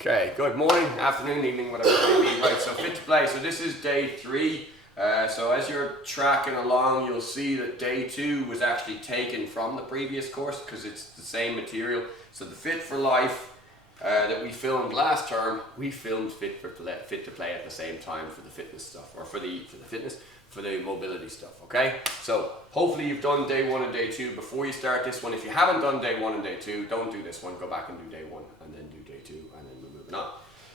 Okay, good morning, afternoon, evening, whatever it may be. Right, so fit to play. So this is day 3. So as you're tracking along, you'll see that day 2 was actually taken from the previous course because it's the same material. So the Fit for Life that we filmed last term, we filmed Fit to Play at the same time for the fitness stuff, or for the mobility stuff. Okay, so hopefully you've done day 1 and day 2 before you start this one. If you haven't done day 1 and day 2, don't do this one. Go back and do day 1 and then do day 2, and then we're moving on.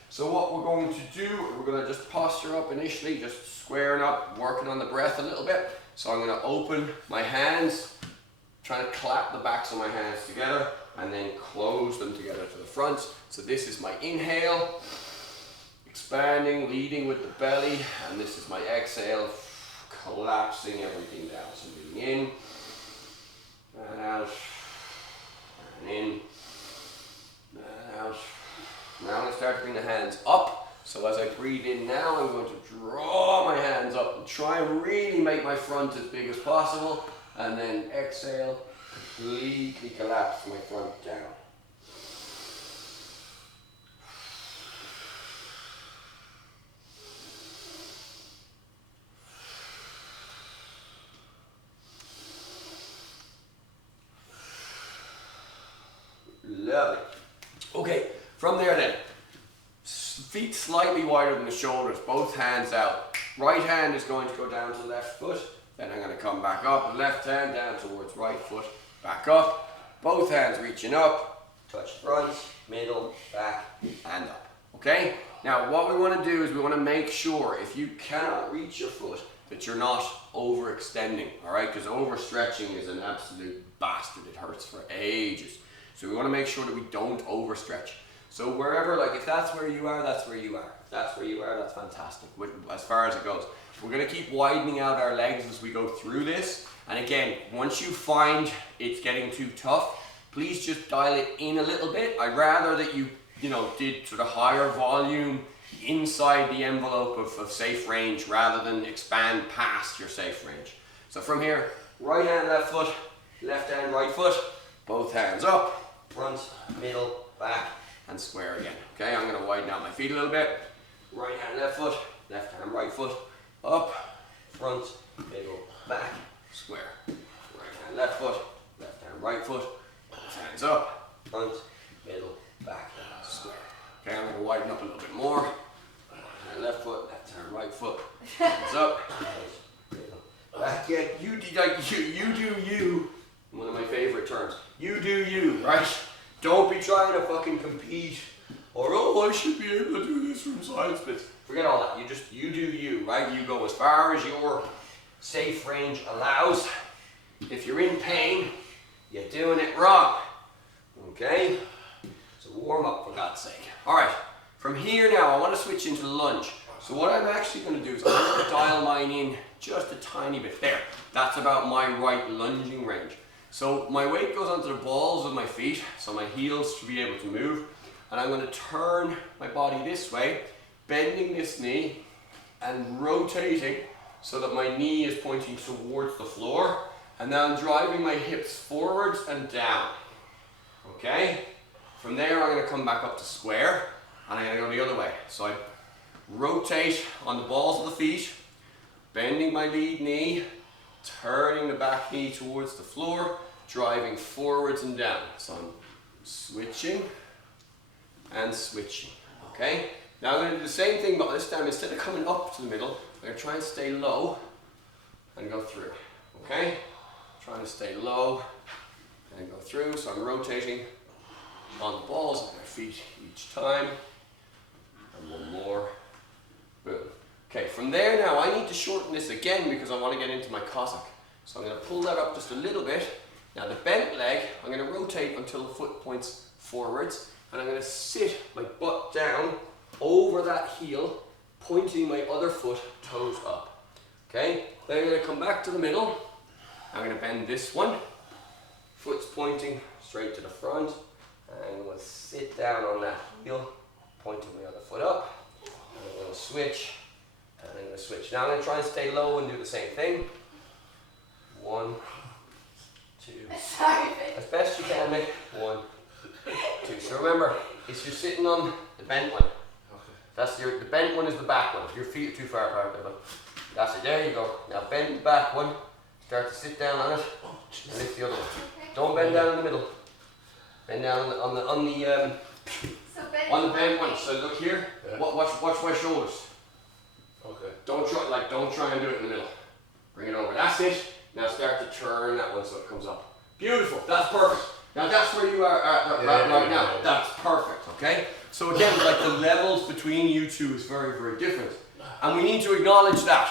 So what we're going to do, we're going to just posture up initially, just squaring up, working on the breath a little bit. So I'm going to open my hands, trying to clap the backs of my hands together, and then close them together to the front. So this is my inhale, expanding, leading with the belly, and this is my exhale, collapsing everything down. So breathing in, and out, and in, and out. Now I'm going to start to bring the hands up. So as I breathe in now, I'm going to draw my hands up and try and really make my front as big as possible. And then exhale, completely collapse my front down. Lovely. Okay, from there then, feet slightly wider than the shoulders, both hands out. Right hand is going to go down to left foot, then I'm going to come back up, left hand down towards right foot, back up, both hands reaching up, touch front, middle, back, and up. Okay? Now what we want to do is we want to make sure if you cannot reach your foot that you're not overextending, alright? Because overstretching is an absolute bastard, it hurts for ages. So we want to make sure that we don't overstretch. So wherever, like if that's where you are, that's where you are. If that's where you are, that's fantastic, as far as it goes. We're going to keep widening out our legs as we go through this. And again, once you find it's getting too tough, please just dial it in a little bit. I'd rather that you did sort of higher volume inside the envelope of safe range rather than expand past your safe range. So from here, right hand, left foot, left hand, right foot, both hands up. Front, middle, back, and square again. Okay, I'm going to widen out my feet a little bit. Right hand, left foot, left hand, right foot, up, front, middle, back, square. Right hand, left foot, left hand, right foot, both hands up, front, middle, back, square. Okay, I'm going to widen up a little bit more. Right hand, left foot, left hand, right foot, hands up, middle, back. Yeah, you do you. One of my favorite terms. You do you, right? Don't be trying to fucking compete or, oh, I should be able to do this from side splits. Forget all that. You do you, right? You go as far as your safe range allows. If you're in pain, you're doing it wrong. Okay? So warm up, for God's sake. All right. From here now, I want to switch into lunge. So what I'm actually going to do is I'm going to dial mine in just a tiny bit. There. That's about my right lunging range. So my weight goes onto the balls of my feet, so my heels should be able to move. And I'm going to turn my body this way, bending this knee and rotating so that my knee is pointing towards the floor. And now I'm driving my hips forwards and down. Okay? From there I'm going to come back up to square and I'm going to go the other way. So I rotate on the balls of the feet, bending my lead knee, turning the back knee towards the floor, driving forwards and down. So I'm switching and switching. Okay? Now I'm going to do the same thing, but this time instead of coming up to the middle, I'm going to try and stay low and go through. Okay? Trying to stay low and go through. So I'm rotating on the balls of my feet each time. And one more. Boom. Okay, from there now, I need to shorten this again because I want to get into my Cossack. So I'm going to pull that up just a little bit. Now the bent leg, I'm going to rotate until the foot points forwards. And I'm going to sit my butt down over that heel, pointing my other foot toes up. Okay, then I'm going to come back to the middle. I'm going to bend this one. Foot's pointing straight to the front. And I'm going to sit down on that heel, pointing my other foot up. And I'm going to switch. And I'm going to switch. Now I'm going to try and stay low and do the same thing. 1, 2. Sorry. As best you can, Nick. 1, 2. So remember, if you're sitting on the bent one. Okay. That's the bent one is the back one. Your feet are too far apart there, but that's it. There you go. Now bend the back one. Start to sit down on it and lift the other one. Don't bend down in the middle. Bend down on the bent one. So look here. Yeah. Watch my shoulders. Okay. Don't try and do it in the middle. Bring it over. That's it. Now start to turn that one so it comes up. Beautiful. That's perfect. Now that's where you are right now. That's perfect. Okay. So again, like the levels between you two is very, very different, and we need to acknowledge that.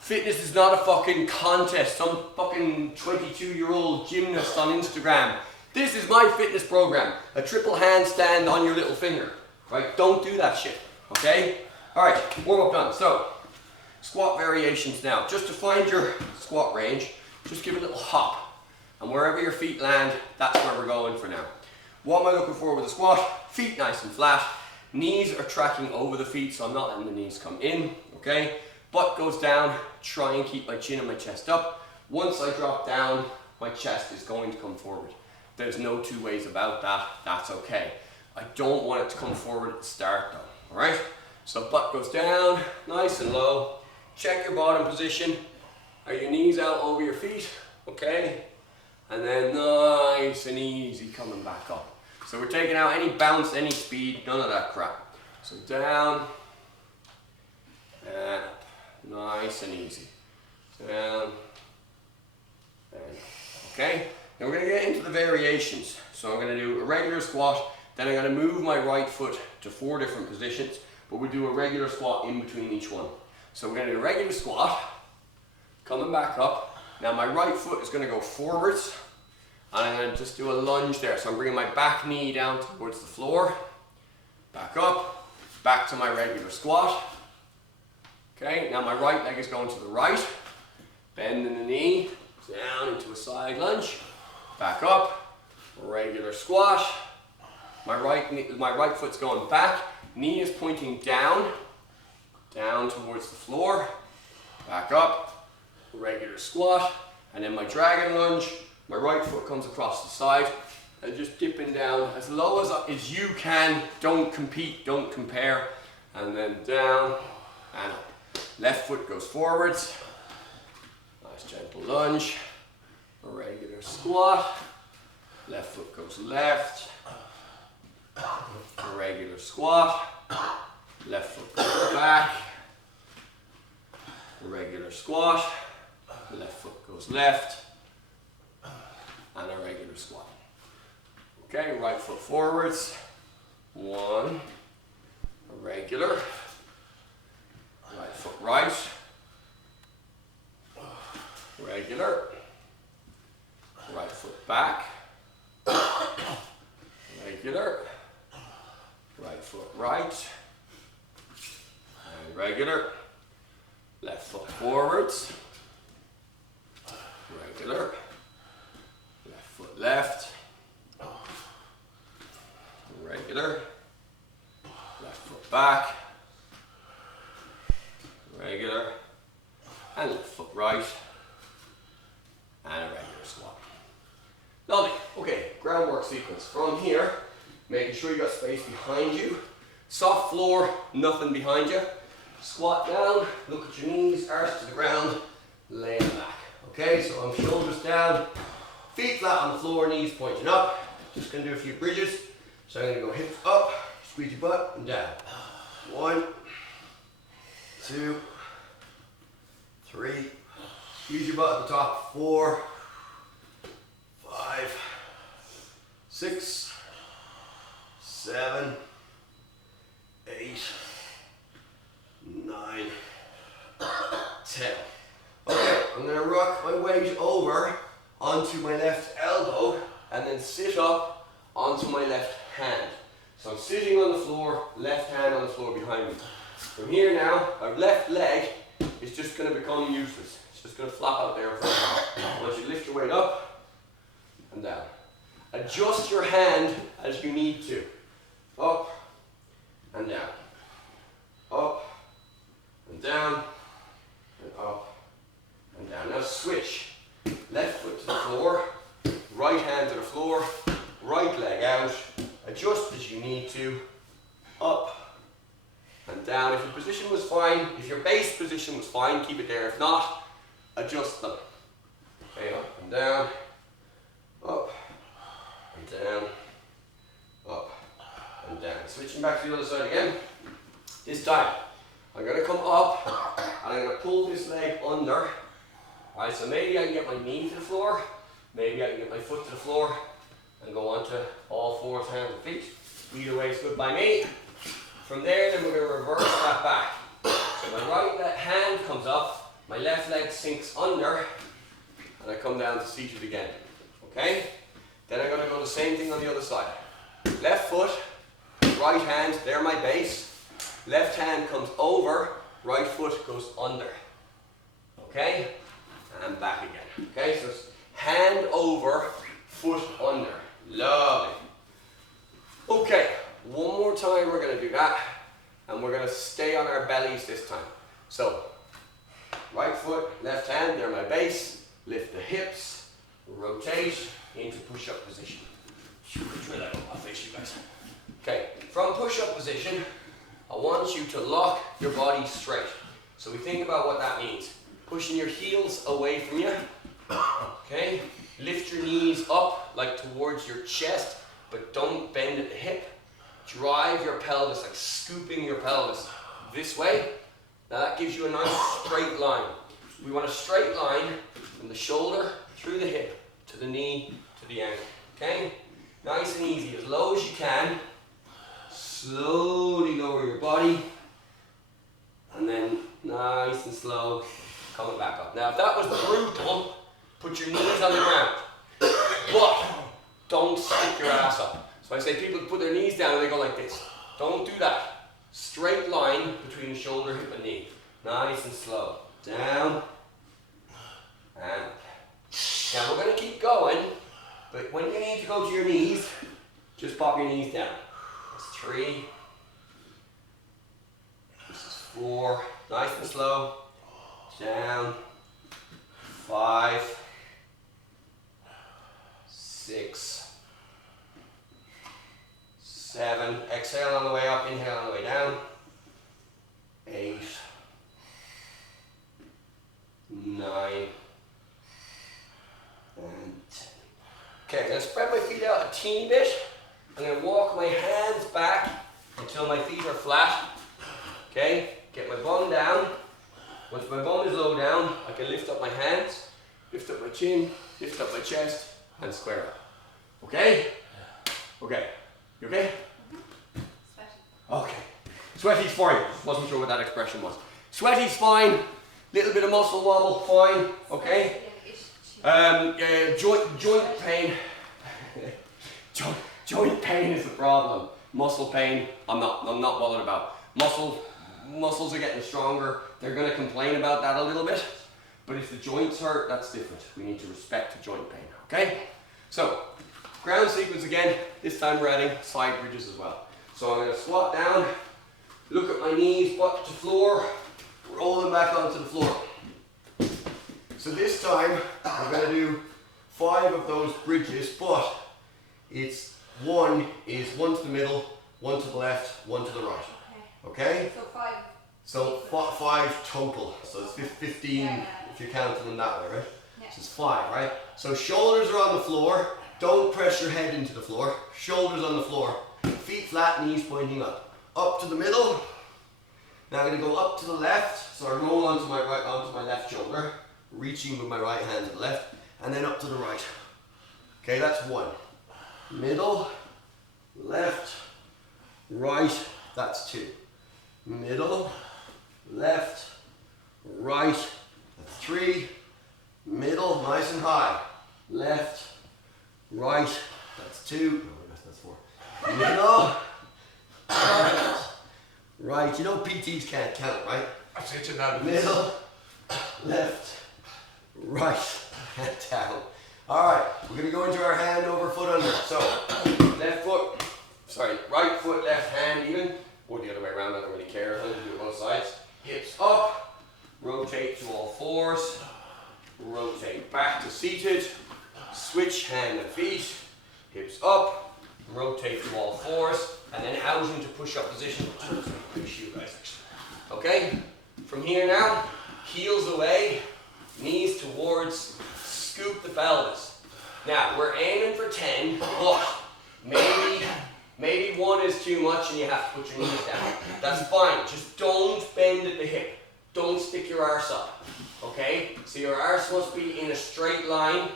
Fitness is not a fucking contest. Some fucking 22-year-old gymnast on Instagram. This is my fitness program. A triple handstand on your little finger. Right? Don't do that shit. Okay? Alright, warm up done. So, squat variations now. Just to find your squat range, just give it a little hop. And wherever your feet land, that's where we're going for now. What am I looking for with the squat? Feet nice and flat. Knees are tracking over the feet, so I'm not letting the knees come in. Okay? Butt goes down. Try and keep my chin and my chest up. Once I drop down, my chest is going to come forward. There's no two ways about that. That's okay. I don't want it to come forward at the start though. Alright? So butt goes down, nice and low. Check your bottom position. Are your knees out over your feet? Okay. And then nice and easy coming back up. So we're taking out any bounce, any speed, none of that crap. So down and up. Nice and easy. Down and up. Okay? Now we're going to get into the variations. So I'm going to do a regular squat, then I'm going to move my right foot to 4 different positions, but we do a regular squat in between each one. So we're going to do a regular squat, coming back up. Now my right foot is going to go forwards, and I'm going to just do a lunge there. So I'm bringing my back knee down towards the floor, back up, back to my regular squat. Okay, now my right leg is going to the right, bending the knee, down into a side lunge, back up, regular squat. My right foot's going back, knee is pointing down towards the floor, back up, regular squat, and then my dragon lunge, my right foot comes across the side, and just dipping down as low as you can. Don't compete, don't compare, and then down and up. Left foot goes forwards, nice gentle lunge, a regular squat, left foot goes left, a regular squat, left foot goes back, a regular squat, left foot goes left, and a regular squat. Okay, right foot forwards, 1, a regular, right foot right, regular, right foot back, regular, right foot right, and regular, left foot forwards, regular, left foot left, regular, left foot back, regular, and left foot right, and a regular squat. Lovely. Okay, groundwork sequence. From here, making sure you got space behind you. Soft floor, nothing behind you. Squat down, look at your knees, arse to the ground, lay back. Okay, so I'm shoulders down, feet flat on the floor, knees pointing up. Just gonna do a few bridges. So I'm gonna go hips up, squeeze your butt, and down. 1, 2, 3, squeeze your butt at the top, 4, 5, 6, 7, 8, 9, 10. Okay, I'm going to rock my weight over onto my left elbow and then sit up onto my left hand. So I'm sitting on the floor, left hand on the floor behind me. From here now, our left leg is just going to become useless. It's just going to flop out there in front of you. I want you to lift your weight up and down. Adjust your hand as you need to. Up and down. Up and down and up and down. Now switch. Left foot to the floor, right hand to the floor, right leg out. Adjust as you need to. position was fine, if your base position was fine, keep it there. If not, adjust them. Okay, up and down, up and down, up and down. Switching back to the other side again. This time, I'm going to come up and I'm going to pull this leg under. Alright, so maybe I can get my knee to the floor, maybe I can get my foot to the floor and go onto all fours, hands and feet. Either way is good by me. From there, then we're going to reverse that back. So my right hand comes up, my left leg sinks under, and I come down to seated again. Okay? Then I'm going to go the same thing on the other side. Left foot, right hand, they're my base. Left hand comes over, right foot goes under. Okay? And back again. Okay? So it's hand over, foot under. Lovely. Okay, one more time we're going to do that, and we're going to stay on our bellies this time. So, right foot, left hand, they're my base. Lift the hips, rotate into push-up position. I'll face you guys. Okay, from push-up position, I want you to lock your body straight. So we think about what that means. Pushing your heels away from you. Okay, lift your knees up like towards your chest, but don't bend at the hip. Drive your pelvis, like scooping your pelvis this way. Now that gives you a nice straight line. We want a straight line from the shoulder through the hip to the knee to the ankle. Okay? Nice and easy, as low as you can. Slowly lower your body, and then nice and slow coming back up. Now if that was brutal, put your knees on the ground, but don't stick your ass up. So I say people put their knees down and they go like this. Don't do that. Straight line between the shoulder, hip and knee. Nice and slow. Down and now we're going to keep going, but when you need to go to your knees, just pop your knees down. That's 3. This is 4. Nice and slow. Down. 5. 6. 7. Exhale on the way up, inhale on the way down. 8. 9. And 10. Okay, I'm going to spread my feet out a teeny bit. I'm going to walk my hands back until my feet are flat. Okay, get my bum down. Once my bum is low down, I can lift up my hands, lift up my chin, lift up my chest, and square up. Okay? Okay. You okay? Sweaty. Okay. Sweaty's fine. Wasn't sure what that expression was. Sweaty's fine. Little bit of muscle wobble, fine. Okay? Joint pain. Joint pain is the problem. Muscle pain, I'm not bothered about. Muscles are getting stronger. They're going to complain about that a little bit. But if the joints hurt, that's different. We need to respect the joint pain. Okay? So, ground sequence again. This time we're adding side bridges as well. So I'm going to squat down, look at my knees, butt to floor, roll them back onto the floor. So this time I'm going to do 5 of those bridges, but it's one to the middle, 1 to the left, 1 to the right. Okay? So 5. So 5 total. So it's 15 if you're counting them that way, right? Yeah. So it's 5, right? So shoulders are on the floor. Don't press your head into the floor. Shoulders on the floor. Feet flat, knees pointing up. Up to the middle. Now I'm going to go up to the left. So I roll onto my left shoulder, reaching with my right hand to the left, and then up to the right. Okay, that's 1. Middle, left, right, that's 2. Middle, left, right, that's 3. Middle, nice and high. Left, right, that's 2. Oh, that's 4. Middle, left, right. You know PTs can't count, right? I say to that. Middle, left, right, and down. Alright, we're going to go into our hand over, foot under. So, right foot, left hand even, or the other way around, I don't really care, I'm going to do it both sides. Hips up, rotate to all fours, rotate back to seated, switch hand and feet, hips up, rotate to all fours, and then out into push-up position. Push you guys actually. Okay? From here now, heels away, knees towards, scoop the pelvis. Now, we're aiming for 10, but maybe 1 is too much and you have to put your knees down. That's fine, just don't bend at the hip. Don't stick your arse up, okay? So your arse must be in a straight line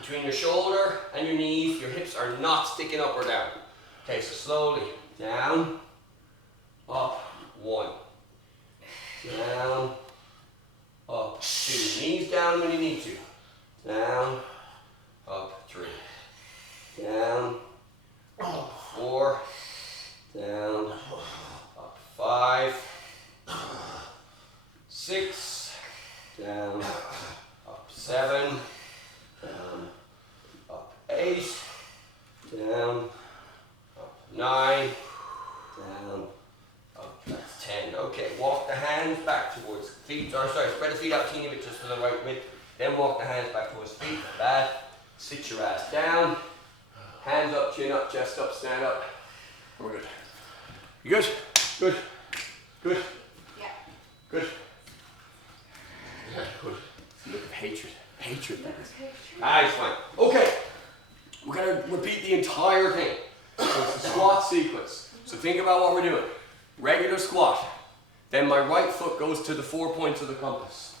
between your shoulder and your knees. Your hips are not sticking up or down. Okay, so slowly, down, up, 1. Down, up, 2. Knees down when you need to. Down, up, 3. Down, up, 4. Down, up, 5. 6. Down, up, 7. Down, up, 8. Down, up, 9. Down, up, that's 10. Okay, walk the hands back towards feet, or sorry, spread the feet out a teeny bit just for the right width. Then walk the hands back towards feet, like that. Sit your ass down. Hands up, chin up, chest up, stand up. We're good. You good? Good. Good. Yeah. Good. Yeah, good. Look of hatred. Hatred. Hatred. Ah, it's fine. Okay. We're going to repeat the entire thing. So it's a squat sequence. So think about what we're doing. Regular squat. Then my right foot goes to the 4 points of the compass.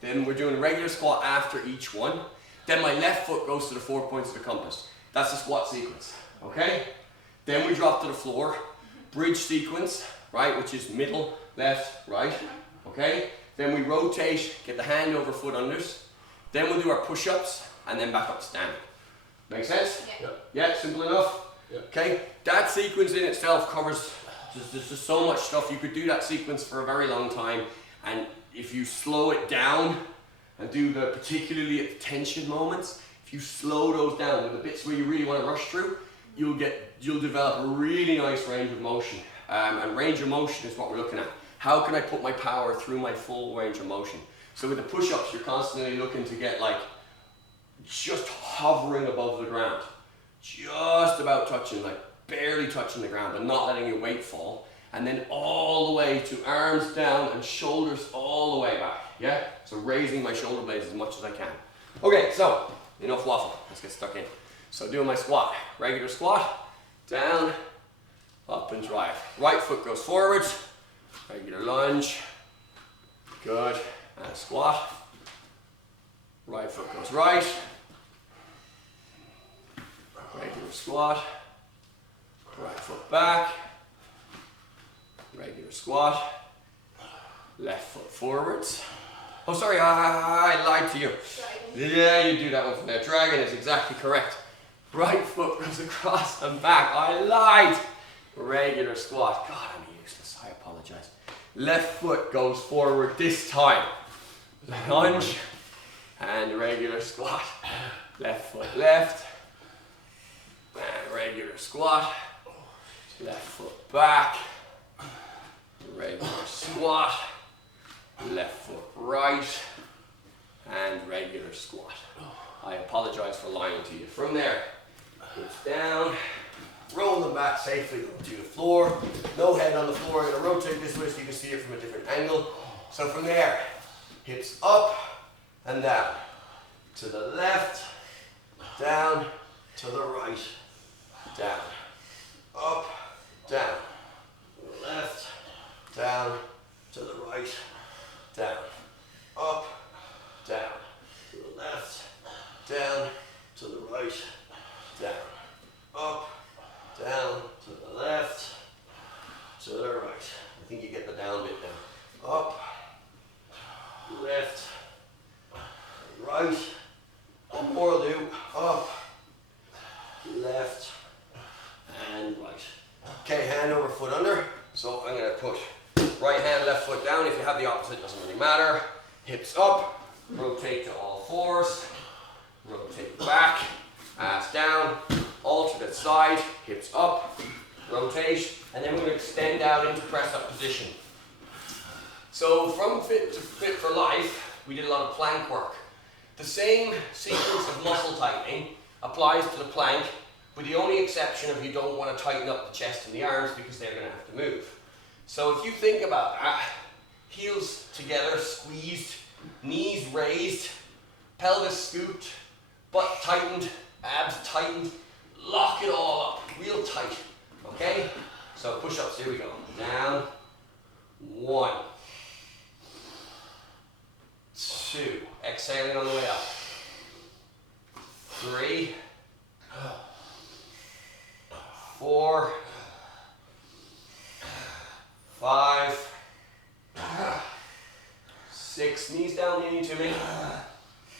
Then we're doing regular squat after each one. Then my left foot goes to the 4 points of the compass. That's the squat sequence. Okay? Then we drop to the floor. Bridge sequence, right, which is middle, left, right. Okay? Then we rotate, get the hand over foot unders. Then we'll do our push-ups and then back up to standing. Make sense? Yeah. Yeah, simple enough? Yeah. Okay? That sequence in itself covers, there's just so much stuff. You could do that sequence for a very long time, and if you slow it down and do the, particularly at the tension moments, if you slow those down with the bits where you really want to rush through, you'll develop a really nice range of motion. And range of motion is what we're looking at. How can I put my power through my full range of motion? So with the push-ups, you're constantly looking to get like, just hovering above the ground. Just about touching, like barely touching the ground, but not letting your weight fall. And then all the way to arms down and shoulders all the way back. Yeah? So raising my shoulder blades as much as I can. Okay, so enough waffle. Let's get stuck in. So doing my squat. Regular squat. Down, up and drive. Right foot goes forwards. Regular lunge. Good. And squat. Right foot goes right. Regular squat. Right foot back. Regular squat. Left foot forwards. Oh, sorry, I lied to you. Dragon. Yeah, you do that one from there. Dragon is exactly correct. Right foot goes across and back. I lied. Regular squat. God, I'm useless. I apologize. Left foot goes forward this time. Lunge and regular squat. Left foot left. And regular squat. Left foot back. Regular squat. Left foot right. And regular squat. I apologize for lying to you. From there, hips down. Roll them back safely to the floor. No head on the floor. I'm going to rotate this way so you can see it from a different angle. So from there, hips up and down. To the left, down, to the right, down. Up, down. To the left, down, to the right, down. Up, down. To the left, down, to the right, down. Up, down, to the left, to the right. I think you get the down bit now. Up, left, right. One more will do. Up, left, and right. Okay, hand over foot under. So I'm going to put right hand, left foot down. If you have the opposite, it doesn't really matter. Hips up, rotate to all fours, rotate back, ass down, alternate side, hips up, rotate, and then we're going to extend out into press up position. So from fit to fit for life, we did a lot of plank work. The same sequence of muscle tightening applies to the plank, with the only exception of you don't want to tighten up the chest and the arms because they're going to have to move. So if you think about that, Heels together, squeezed, knees raised, pelvis scooped, butt tightened, abs tightened. Lock it all up, real tight. Okay? So push-ups, here we go. Down. 1, 2. Exhaling on the way up. 3, 4, 5, 6. Knees down when you need to, mate.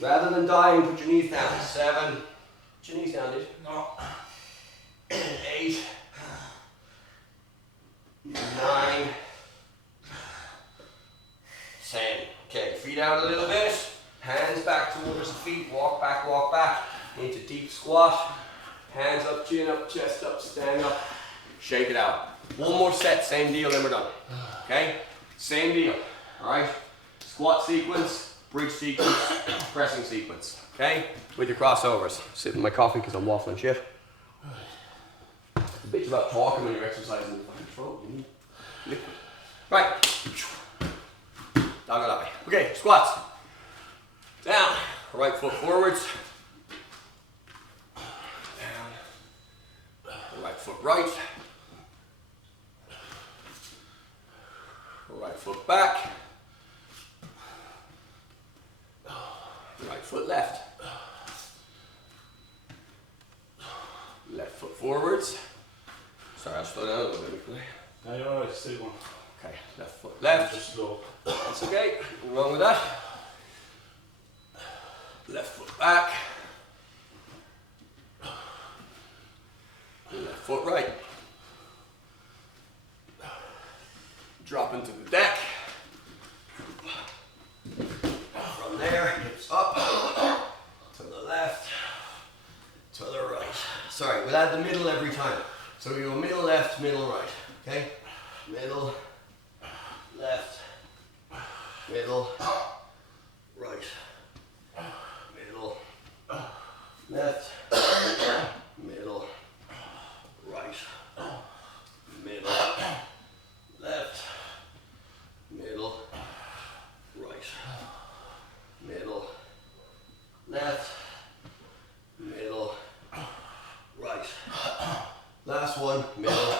Rather than dying, put your knees down. 7. Put your knees down, dude. No. 8, 9, 10. Okay, feet out a little bit. Hands back towards the feet. Walk back into deep squat. Hands up, chin up, chest up, stand up. Shake it out. One more set, same deal, then we're done. Okay? Same deal. Alright? Squat sequence, bridge sequence, pressing sequence. Okay? With your crossovers. Sipping my coffee because I'm waffling shit. It's a bitch about talking when you're exercising the fucking throat. You need liquid. Right. Down and up. Okay, squats. Down. Right foot forwards. Down. Right foot right. Right foot back. Right foot left. Left foot forwards. Sorry, I'll slow down a little bit. No, you're alright, stay one. Okay, left foot left. Just slow. That's okay, nothing wrong with that. Left foot back. Left foot right. Drop into the deck. From there, hips up. To the left. To the right. Sorry, we'll add the middle every time. So we go middle left, middle right. Okay? Middle, left, middle, right, middle, left, middle, right, middle, left, middle, right, middle, left, middle, right. Last one, middle,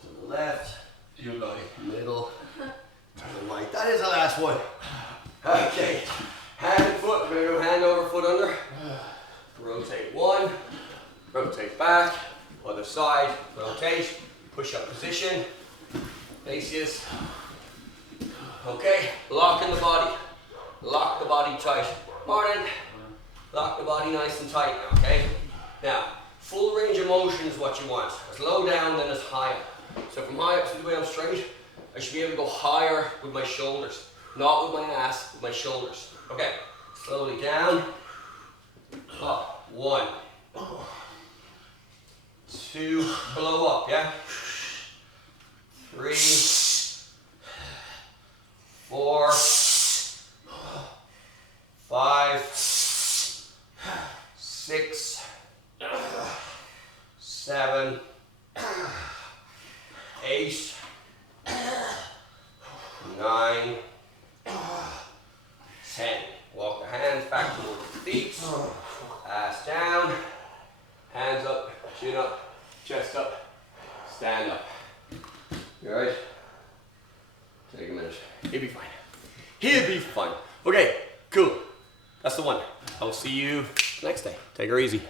to the left, You lie. middle, to the right. That is the last one. Okay, hand and foot, we're gonna go hand over, foot under. Rotate 1, rotate back, other side, rotate, push up position, faces. Okay, lock in the body, lock the body tight. Morning, lock the body nice and tight now, okay? Now, full range of motion is what you want, as low down then as high up. So from high up, see the way I'm straight, I should be able to go higher with my shoulders, not with my ass, with my shoulders. Okay, slowly down, up, 1, 2, blow up, yeah? 3, 4, 5, 6, 7, 8, 9, 10. Walk the hands back towards the feet. Ass down. Hands up, chin up, chest up, stand up. You alright? Take a minute. He'll be fine. He'll be fine. Okay, cool. That's the one. I'll see you next day. Take her easy.